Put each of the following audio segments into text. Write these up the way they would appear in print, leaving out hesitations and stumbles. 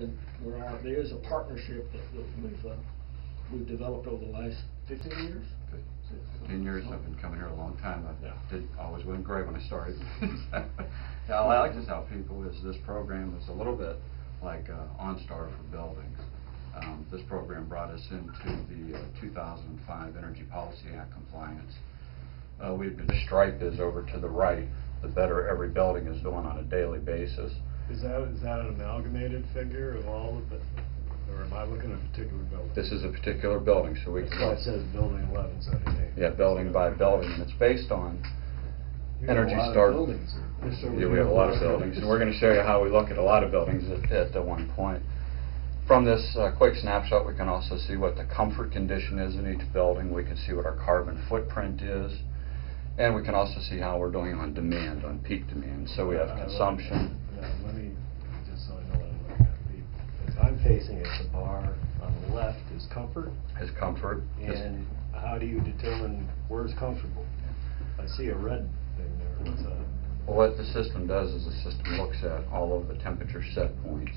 And there is a partnership that we've developed over the last 15 years. 15 years. I've been coming here a long time. Always wasn't great when I started. Yeah, I like to tell people is this program is a little bit like OnStar for buildings. This program brought us into the 2005 Energy Policy Act compliance. The stripe is over to the right, the better every building is doing on a daily basis. Is that an amalgamated figure of all of it, or am I looking at a particular building? This is a particular building, so we That's can. why it says building 1178. Yeah, building by building, and it's based on Energy Star. Yeah, we have a lot of buildings, and we're going to show you how we look at a lot of buildings at one point. From this quick snapshot, we can also see what the comfort condition is in each building. We can see what our carbon footprint is, and we can also see how we're doing on demand, on peak demand. So we have consumption. Let me, just so I know what I'm looking at. As I'm facing it, the bar on the left is comfort. Is comfort. And how do you determine where's comfortable? I see a red thing there. What's that? Well, what the system does is the system looks at all of the temperature set points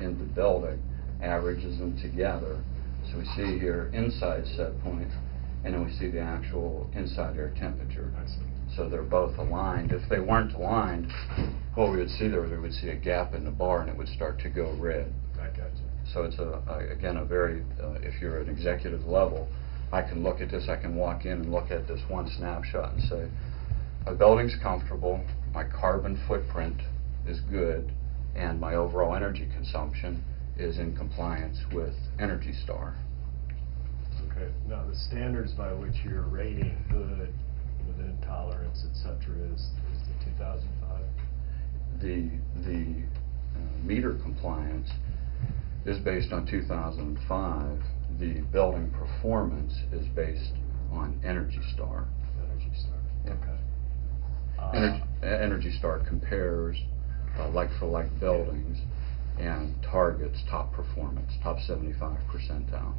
in the building, averages them together. So we see here inside set point, and then we see the actual inside air temperature. So they're both aligned. If they weren't aligned, what we would see there, we would see a gap in the bar, and it would start to go red. I got you. So it's again a very, if you're at executive level, I can look at this. I can walk in and look at this one snapshot and say, my building's comfortable, my carbon footprint is good, and my overall energy consumption is in compliance with Energy Star. Okay. Now the standards by which you're rating good within tolerance, etc., is the 2005. The meter compliance is based on 2005. The building performance is based on Energy Star. Energy Star. Okay. Energy Star compares like-for-like buildings and targets top performance, top 75 percentile.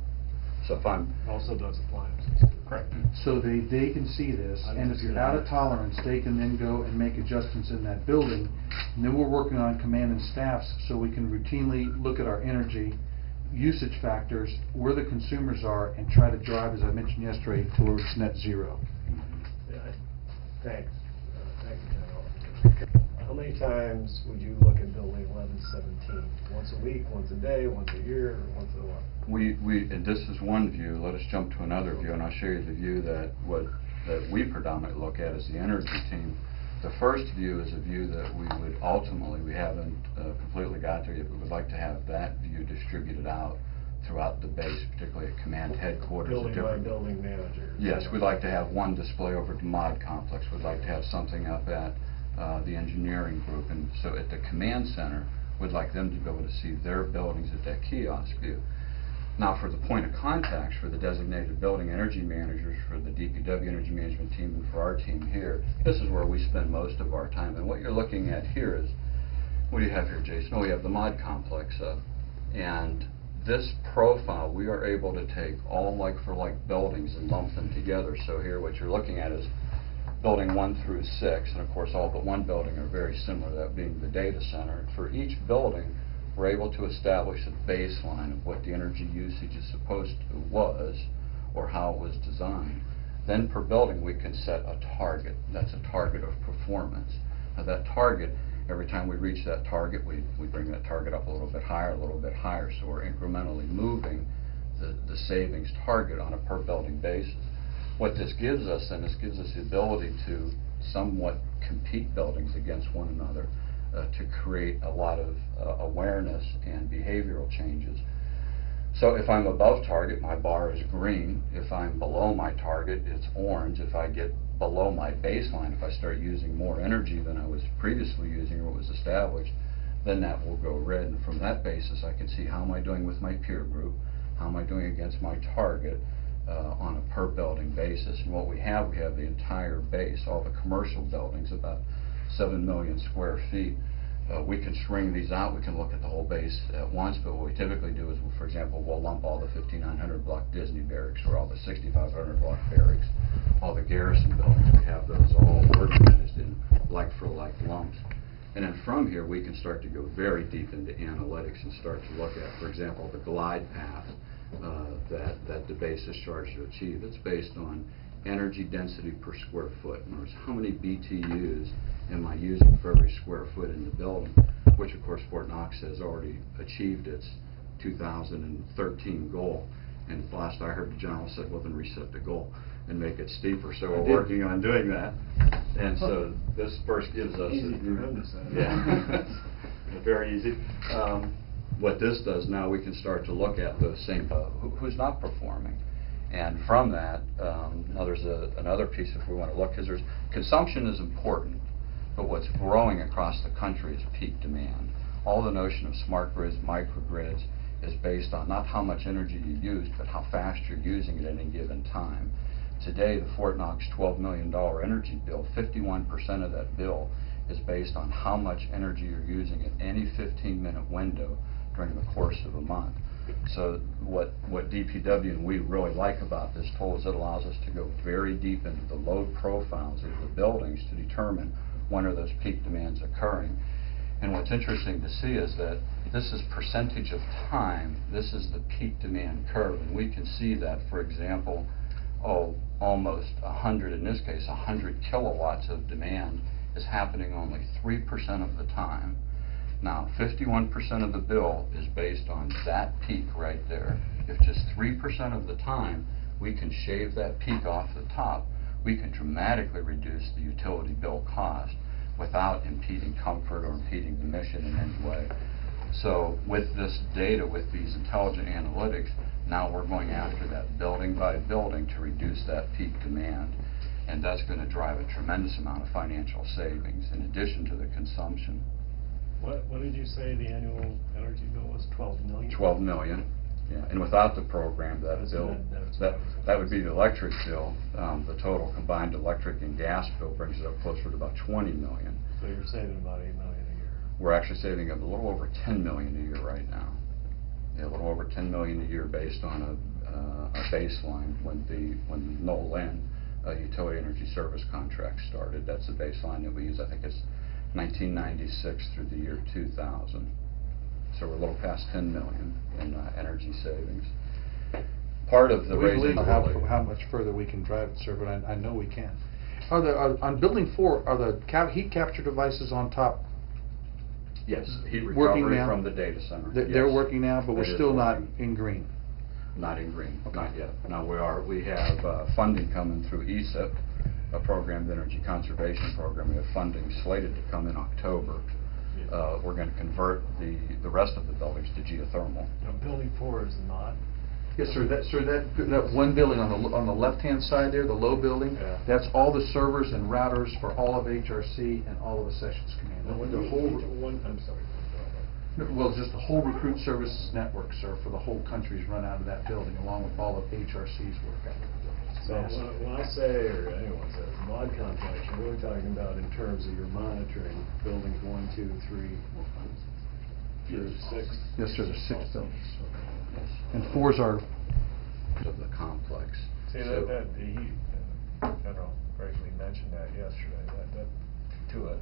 So if I'm also does appliances. Correct. So they can see this, and if you're out of tolerance, they can then go and make adjustments in that building. And then we're working on command and staffs, so we can routinely look at our energy usage factors, where the consumers are, and try to drive, as I mentioned yesterday, towards net zero. Yeah, thanks. Thank you, General. How many times would you look at building 1117? Once a week, once a day, once a year, or once in a while? And this is one view. Let us jump to another view, and I'll show you the view that we predominantly look at as the energy team. The first view is a view that we would ultimately, we haven't completely got there yet, but we'd like to have that view distributed out throughout the base, particularly at command headquarters. Building by building manager. Yes, we'd like to have one display over at the mod complex. We'd like to have something up at the engineering group, and so at the command center, we'd like them to be able to see their buildings at that kiosk view. Now, for the point of contacts for the designated building energy managers, for the DPW energy management team, and for our team here, this is where we spend most of our time. And what you're looking at here is, what do you have here, Jason? Oh, we have the mod complex up. And this profile, we are able to take all like-for-like buildings and lump them together. So here, what you're looking at is building 1 through 6, and of course all but one building are very similar, that being the data center. For each building, we're able to establish a baseline of what the energy usage is supposed to was, or how it was designed. Then per building, we can set a target. That's a target of performance. Now that target, every time we reach that target, we bring that target up a little bit higher, so we're incrementally moving the savings target on a per building basis. What this gives us then is gives us the ability to somewhat compete buildings against one another, to create a lot of awareness and behavioral changes. So if I'm above target, my bar is green. If I'm below my target, it's orange. If I get below my baseline, if I start using more energy than I was previously using or what was established, then that will go red. And from that basis, I can see how am I doing with my peer group, how am I doing against my target on a per building basis. And what we have the entire base, all the commercial buildings, about 7 million square feet. We can string these out. We can look at the whole base at once, but what we typically do is, for example, we'll lump all the 5,900 block Disney barracks or all the 6,500 block barracks, all the garrison buildings. We have those all organized in like-for-like lumps. And then from here, we can start to go very deep into analytics and start to look at, for example, the glide path that the base is charged to achieve. It's based on energy density per square foot. In other words, how many BTUs am I using for every square foot in the building, which of course Fort Knox has already achieved its 2013 goal. And last I heard, the general said, well, then reset the goal and make it steeper. So we're working on doing that. And so this first gives us Easy for him to say. Yeah, very easy. What this does now, we can start to look at the same who's not performing. And from that, now there's another piece if we want to look, because consumption is important, but what's growing across the country is peak demand. All the notion of smart grids, microgrids, is based on not how much energy you use, but how fast you're using it at any given time. Today, the Fort Knox $12 million energy bill, 51% of that bill is based on how much energy you're using at any 15-minute window during the course of a month. So what DPW and we really like about this tool is it allows us to go very deep into the load profiles of the buildings to determine when are those peak demands occurring. And what's interesting to see is that this is percentage of time. This is the peak demand curve, and we can see that, for example, almost 100, in this case 100 kilowatts of demand is happening only 3% of the time. Now 51% of the bill is based on that peak right there. If just 3% of the time we can shave that peak off the top, we can dramatically reduce the utility bill cost without impeding comfort or impeding the mission in any way. So with this data, with these intelligent analytics, now we're going after that building by building to reduce that peak demand, and that's going to drive a tremendous amount of financial savings in addition to the consumption. What did you say the annual energy bill was? 12 million? 12 million, yeah. And without the program, that would be the electric bill. The total combined electric and gas bill brings it up closer to about 20 million. So you're saving about 8 million a year. We're actually saving a little over 10 million a year right now. Yeah, a little over 10 million a year based on a baseline when the Nolin utility energy service contract started. That's the baseline that we use. I think it's 1996 through the year 2000. So we're a little past 10 million in energy savings. Part of the raising how much further we can drive it, sir, but I know we can. On building 4, are the heat capture devices on top? Yes, heat Working recovery now? from the data center. They're Yes. working now, but It we're is still not working. in green. Not in green, Okay. not yet. Now we have funding coming through ESIP, a program, the Energy Conservation Program. We have funding slated to come in October. We're going to convert the rest of the buildings to geothermal. Now, building 4 is not. Yes, sir. That one building on the left-hand side there, the low building, Yeah. that's all the servers and routers for all of HRC and all of the sessions command. The whole. I'm sorry. Well, just the whole recruit services network, sir, for the whole country's run out of that building, along with all of HRC's work out of the building. It's So massive. when I say, or anyone says, mod complex, you're really talking about in terms of your monitoring buildings 1, 2, 3, through 6? Yes, sir, there's 6 buildings. Yes. And 4's are. Of the complex. See, So- that General Gregory mentioned that yesterday. That to a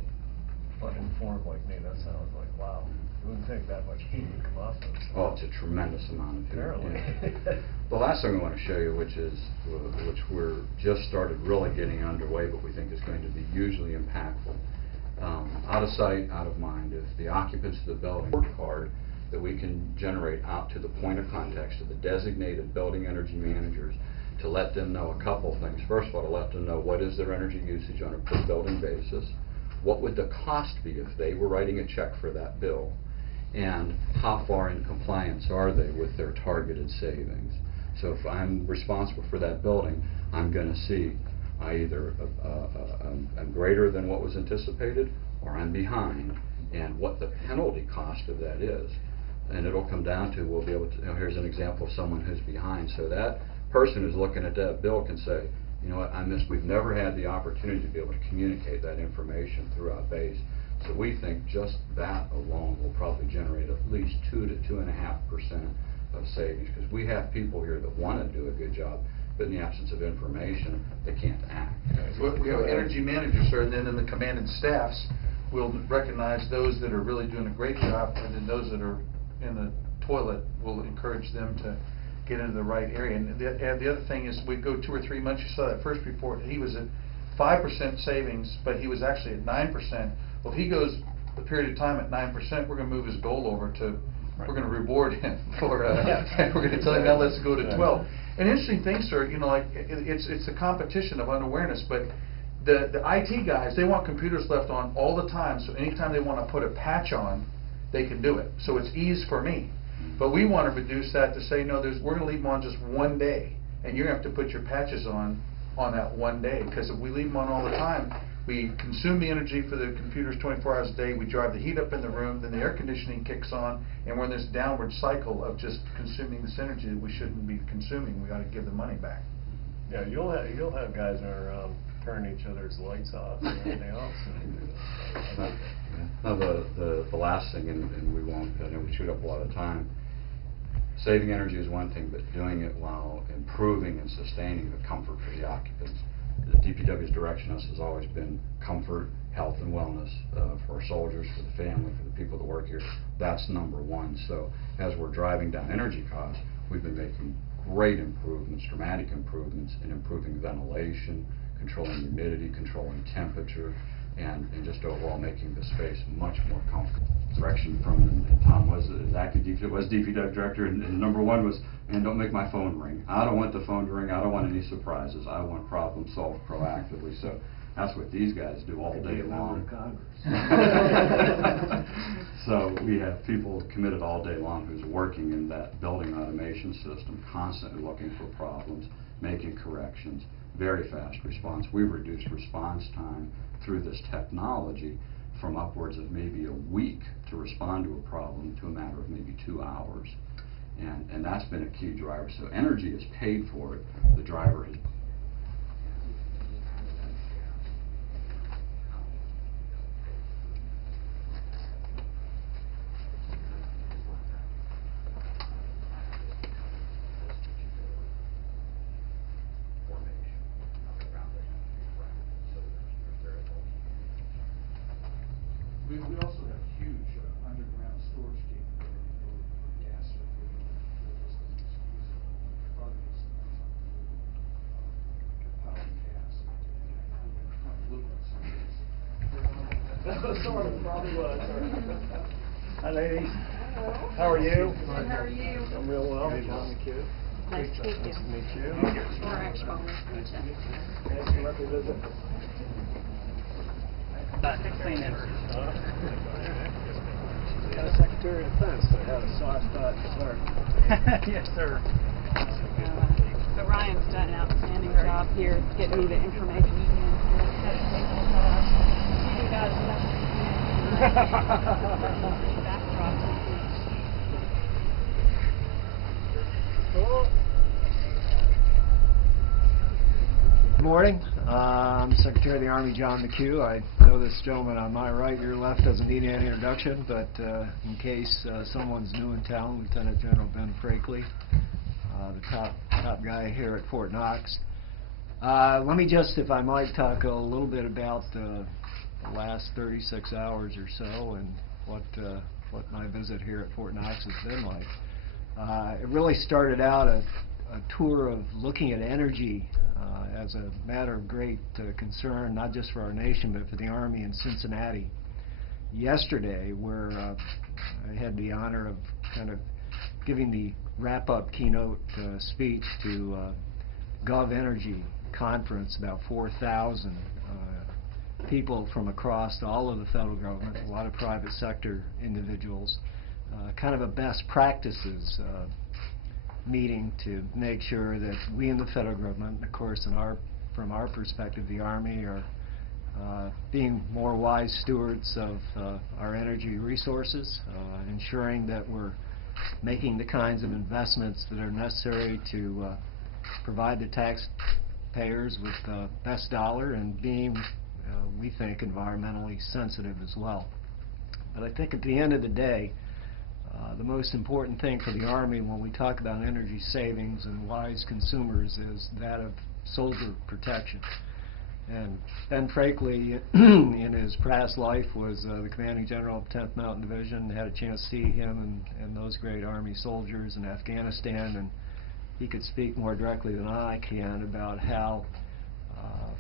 uninformed like me, that sounds like, wow, you wouldn't think that much heat would come off of it. Oh, it's a tremendous amount of heat. Apparently. Yeah. The last thing I want to show you, which we're just started really getting underway, but we think is going to be hugely impactful. Out of sight, out of mind. If the occupants of the building work hard, that we can generate out to the point of contact to the designated building energy managers to let them know a couple things. First of all, to let them know what is their energy usage on a per building basis, what would the cost be if they were writing a check for that bill, and how far in compliance are they with their targeted savings. So if I'm responsible for that building, I'm going to see either I'm greater than what was anticipated or I'm behind, and what the penalty cost of that is. And it'll come down to, we'll be able to, here's an example of someone who's behind. So that person who's looking at that bill can say, you know what, we've never had the opportunity to be able to communicate that information throughout base. So we think just that alone will probably generate at least 2 to 2.5% of savings, because we have people here that want to do a good job, but in the absence of information, they can't act. We have energy managers, sir, and then in the command and staffs, we'll recognize those that are really doing a great job, and then those that are in the toilet, we'll encourage them to get into the right area. And the other thing is, we go 2 or 3 months. You saw that first report, he was at 5% savings, but he was actually at 9%. Well, if he goes a period of time at 9%, we're going to move his goal over to, we're going to reward him for, and we're going to tell him, now let's go to 12. An interesting thing, sir, you know, like, it's a competition of unawareness, but the IT guys, they want computers left on all the time, so anytime they want to put a patch on, they can do it. So it's ease for me. But we want to reduce that to say, no, we're going to leave them on just 1 day, and you're going to have to put your patches on that 1 day, because if we leave them on all the time, we consume the energy for the computers 24 hours a day, we drive the heat up in the room, then the air conditioning kicks on, and we're in this downward cycle of just consuming this energy that we shouldn't be consuming. We ought to give the money back. Yeah, you'll have guys that are turning each other's lights off and everything else. Now, the last thing, and we won't, I know we shoot up a lot of time, saving energy is one thing, but doing it while improving and sustaining the comfort for the occupants. The DPW's direction us has always been comfort, health, and wellness for our soldiers, for the family, for the people that work here. That's number one. So as we're driving down energy costs, we've been making great improvements, dramatic improvements in improving ventilation, controlling humidity, controlling temperature, and just overall making the space much more comfortable. Direction from, and Tom was DPW director, and number one was, man, don't make my phone ring. I don't want the phone to ring. I don't want any surprises. I want problems solved proactively. So that's what these guys do all day long. So we have people committed all day long who's working in that building automation system, constantly looking for problems, making corrections, very fast response. We've reduced response time through this technology from upwards of maybe a week to respond to a problem to a matter of maybe 2 hours. And that's been a key driver. So energy is paid for it. The driver is We also have huge underground storage capability for gas refrigerant. Power and gas. Sort of, probably was. Hi, ladies. How are you? Good, how are you? I'm real well. John McHugh. Nice to meet you. Nice to meet you. Or actually, Nice to meet you. Thanks for letting me visit. Clean energy. Got a Secretary of Defense that had a soft spot to start. Yes, sir. So Ryan's done an outstanding job here getting me the information he can. You do that as much as you can. Backdrop. Good morning. I'm Secretary of the Army John McHugh. I know this gentleman on my right, your left, doesn't need any introduction, but in case someone's new in town, Lieutenant General Ben Frakely, the top guy here at Fort Knox. Let me just, if I might, talk a little bit about the last 36 hours or so and what my visit here at Fort Knox has been like. It really started out a tour of looking at energy as a matter of great concern, not just for our nation, but for the Army in Cincinnati yesterday, where I had the honor of kind of giving the wrap-up keynote speech to Gov Energy Conference, about 4,000 people from across all of the federal government, a lot of private sector individuals, kind of a best practices meeting to make sure that we in the federal government, of course, from our perspective, the Army, are being more wise stewards of our energy resources, ensuring that we're making the kinds of investments that are necessary to provide the taxpayers with the best dollar, and being, we think, environmentally sensitive as well. But I think at the end of the day, the most important thing for the Army when we talk about energy savings and wise consumers is that of soldier protection. And Ben Frakley, in his past life, was the commanding general of 10th Mountain Division. Had a chance to see him and those great Army soldiers in Afghanistan, and he could speak more directly than I can about how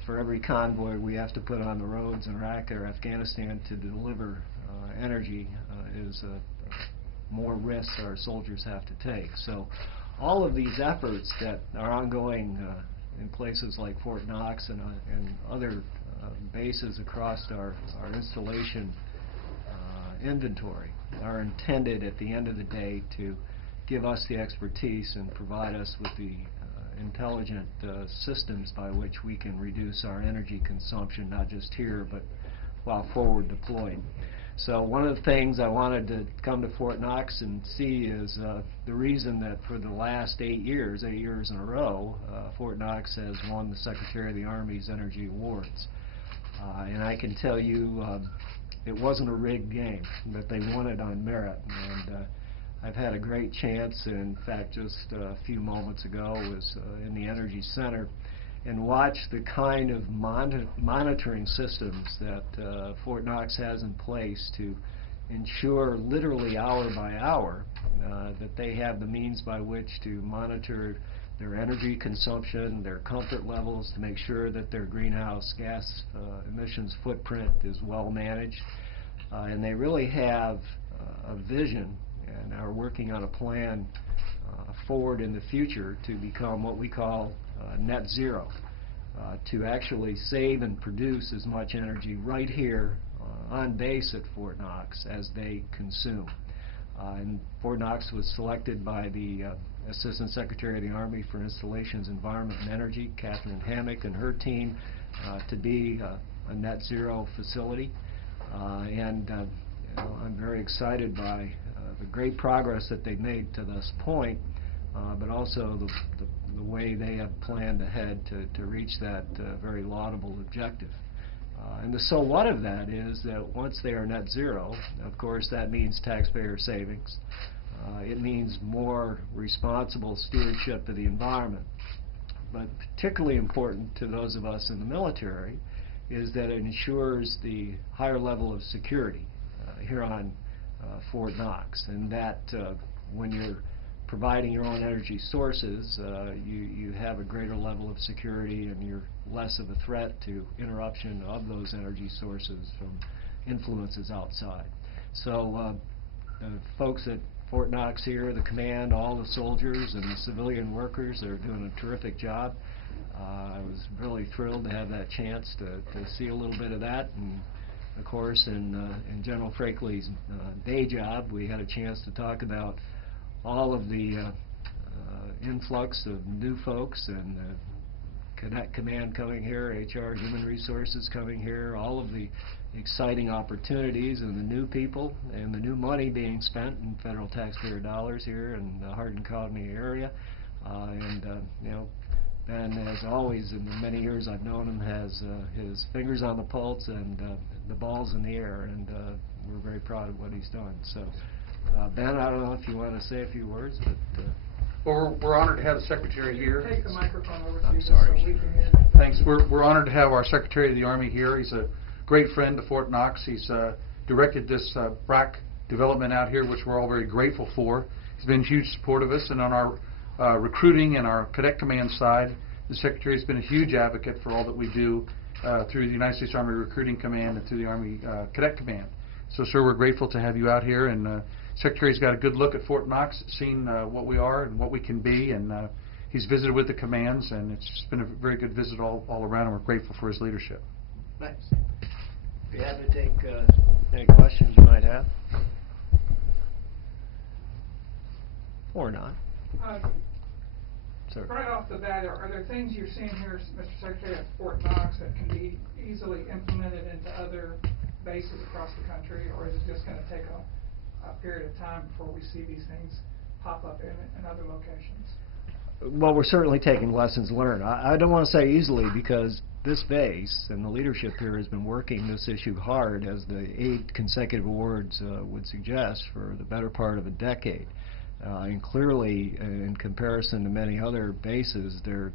for every convoy we have to put on the roads in Iraq or Afghanistan to deliver energy is more risks our soldiers have to take. So all of these efforts that are ongoing in places like Fort Knox and other bases across our installation inventory are intended at the end of the day to give us the expertise and provide us with the intelligent systems by which we can reduce our energy consumption, not just here, but while forward deployed. So one of the things I wanted to come to Fort Knox and see is the reason that for the last 8 years in a row, Fort Knox has won the Secretary of the Army's Energy Awards. And I can tell you it wasn't a rigged game, but they won it on merit. And I've had a great chance, in fact just a few moments ago was in the Energy Center, and watch the kind of monitoring systems that Fort Knox has in place to ensure literally hour by hour that they have the means by which to monitor their energy consumption, their comfort levels, to make sure that their greenhouse gas emissions footprint is well managed. And they really have a vision and are working on a plan forward in the future to become what we call net zero, to actually save and produce as much energy right here on base at Fort Knox as they consume. And Fort Knox was selected by the Assistant Secretary of the Army for Installations, Environment and Energy, Catherine Hammock, and her team to be a net zero facility. I'm very excited by the great progress that they've made to this point, but also the way they have planned ahead to reach that very laudable objective. And the so what of that is that once they are net zero, of course that means taxpayer savings. It means more responsible stewardship of the environment. But particularly important to those of us in the military is that it ensures the higher level of security here on Fort Knox, and that when you're providing your own energy sources, you have a greater level of security and you're less of a threat to interruption of those energy sources from influences outside. So the folks at Fort Knox here, the command, all the soldiers and the civilian workers are doing a terrific job. I was really thrilled to have that chance to see a little bit of that. And of course, in General Frakley's day job, we had a chance to talk about all of the influx of new folks and Cadet Command coming here, HR, Human Resources coming here, all of the exciting opportunities and the new people and the new money being spent in federal taxpayer dollars here in the Hardin County area. You know, Ben, as always, in the many years I've known him, has his fingers on the pulse and the ball's in the air, and we're very proud of what he's done. So, Ben, I don't know if you want to say a few words, but... Well, we're honored to have the Secretary here. Take the microphone over to I'm you sorry. so we can hear. Thanks. We're honored to have our Secretary of the Army here. He's a great friend to Fort Knox. He's directed this BRAC development out here, which we're all very grateful for. He's been a huge support of us, and on our recruiting and our Cadet Command side, the Secretary has been a huge advocate for all that we do through the United States Army Recruiting Command and through the Army Cadet Command. So, sir, we're grateful to have you out here, and Secretary's got a good look at Fort Knox, seen what we are and what we can be, and he's visited with the commands, and it's just been a very good visit all around, and we're grateful for his leadership. Thanks. Be happy to take any questions you might have. Or not. Sir. Right off the bat, are there things you're seeing here, Mr. Secretary, at Fort Knox that can be easily implemented into other bases across the country, or is it just going to take a period of time before we see these things pop up in other locations? Well, we're certainly taking lessons learned. I don't want to say easily, because this base and the leadership here has been working this issue hard, as the 8 consecutive awards would suggest, for the better part of a decade. And clearly, in comparison to many other bases, they're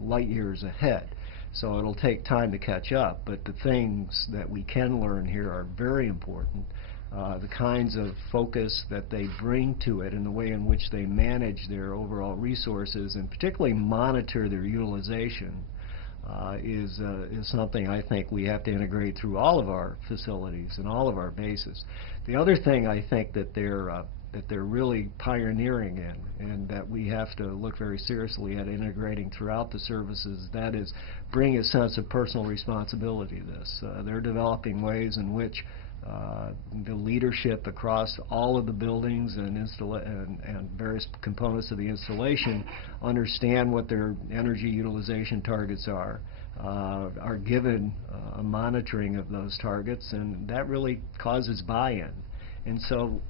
light years ahead. So it'll take time to catch up, but the things that we can learn here are very important. The kinds of focus that they bring to it and the way in which they manage their overall resources and particularly monitor their utilization is something I think we have to integrate through all of our facilities and all of our bases. The other thing I think that they're really pioneering in, and that we have to look very seriously at integrating throughout the services, that is bring a sense of personal responsibility to this. They're developing ways in which the leadership across all of the buildings and various components of the installation understand what their energy utilization targets are given a monitoring of those targets, and that really causes buy-in. And so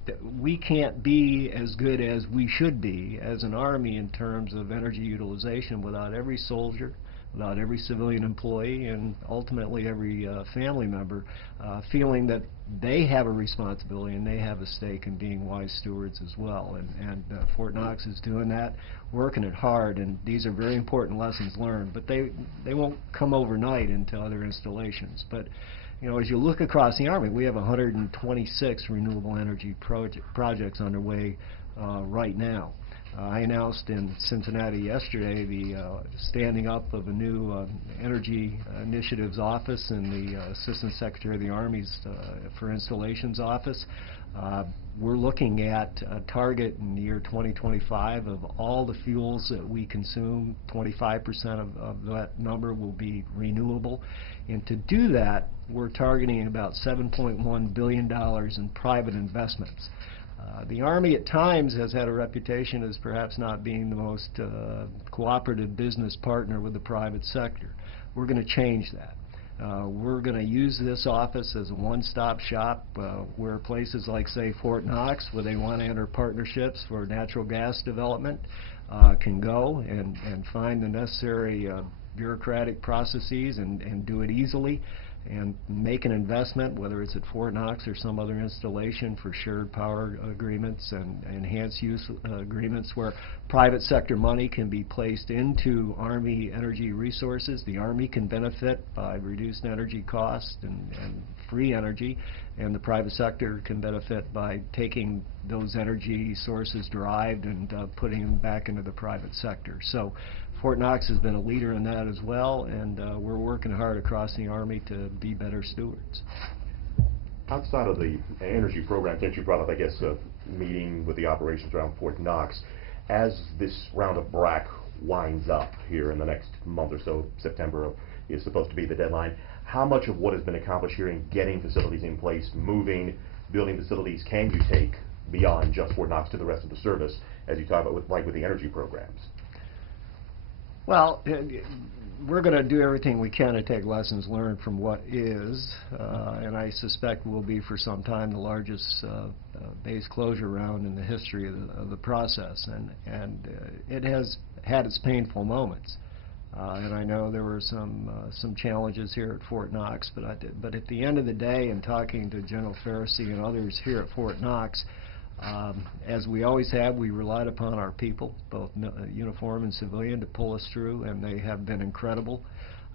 we can't be as good as we should be as an Army in terms of energy utilization without every soldier, without every civilian employee, and ultimately every family member feeling that they have a responsibility and they have a stake in being wise stewards as well. And Fort Knox is doing that, working it hard, and these are very important lessons learned, but they won't come overnight into other installations. But you know, as you look across the Army, we have 126 renewable energy projects underway right now. I announced in Cincinnati yesterday the standing up of a new Energy Initiatives Office in the Assistant Secretary of the Army's for Installations Office. We're looking at a target in the year 2025 of all the fuels that we consume, 25% of that number will be renewable. And to do that, we're targeting about $7.1 billion in private investments. The Army at times has had a reputation as perhaps not being the most cooperative business partner with the private sector. We're going to change that. We're going to use this office as a one-stop shop where places like, say, Fort Knox, where they want to enter partnerships for natural gas development, can go and find the necessary bureaucratic processes and do it easily and make an investment, whether it's at Fort Knox or some other installation, for shared power agreements and enhanced use agreements where private sector money can be placed into Army energy resources. The Army can benefit by reduced energy costs and free energy, and the private sector can benefit by taking those energy sources derived and putting them back into the private sector. So Fort Knox has been a leader in that as well, and we're working hard across the Army to be better stewards. Outside of the energy program, since you brought up, I guess, a meeting with the operations around Fort Knox, as this round of BRAC winds up here in the next month or so, September is supposed to be the deadline, how much of what has been accomplished here in getting facilities in place, moving, building facilities, can you take beyond just Fort Knox to the rest of the service, as you talk about with the energy programs? Well, we're going to do everything we can to take lessons learned from what is, and I suspect will be for some time the largest base closure round in the history of the process, and it has had its painful moments. And I know there were some challenges here at Fort Knox, but at the end of the day, in talking to General Farrisee and others here at Fort Knox, as we always have, we relied upon our people, both uniform and civilian, to pull us through, and they have been incredible.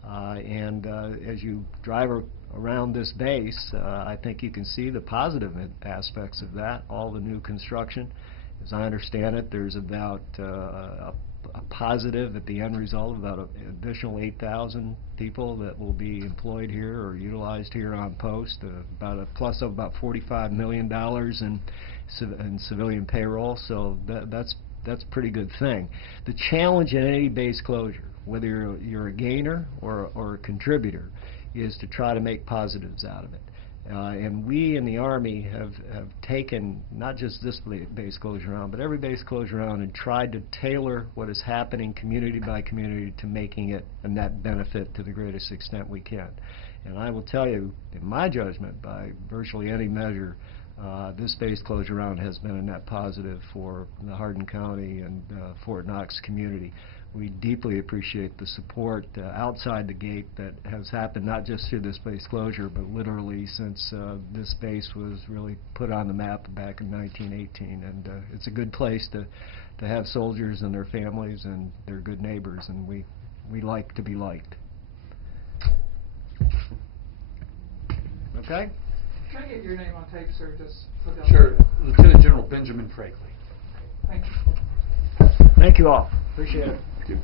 And as you drive around this base, I think you can see the positive aspects of that, all the new construction. As I understand it, there's about a positive at the end result of about an additional 8,000 people that will be employed here or utilized here on post, about a plus of about $45 million in civilian payroll, so that's a pretty good thing. The challenge in any base closure, whether you're a gainer or a contributor, is to try to make positives out of it. And we in the Army have taken not just this base closure round, but every base closure round and tried to tailor what is happening community by community to making it a net benefit to the greatest extent we can. And I will tell you, in my judgment, by virtually any measure, this base closure round has been a net positive for the Hardin County and Fort Knox community. We deeply appreciate the support outside the gate that has happened not just through this base closure, but literally since this base was really put on the map back in 1918. And it's a good place to have soldiers and their families, and they're good neighbors, and we like to be liked. Okay? Can I get your name on tape, sir, just for the... Sure, Lieutenant General Benjamin Frakley. Thank you. Thank you all. Appreciate it. Thank you.